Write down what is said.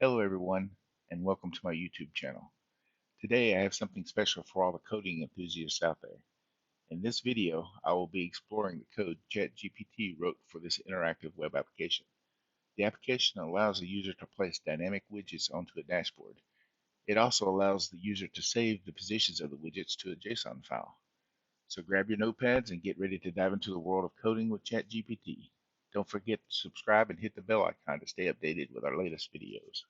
Hello everyone, and welcome to my YouTube channel. Today I have something special for all the coding enthusiasts out there. In this video, I will be exploring the code ChatGPT wrote for this interactive web application. The application allows the user to place dynamic widgets onto a dashboard. It also allows the user to save the positions of the widgets to a JSON file. So grab your notepads and get ready to dive into the world of coding with ChatGPT. Don't forget to subscribe and hit the bell icon to stay updated with our latest videos.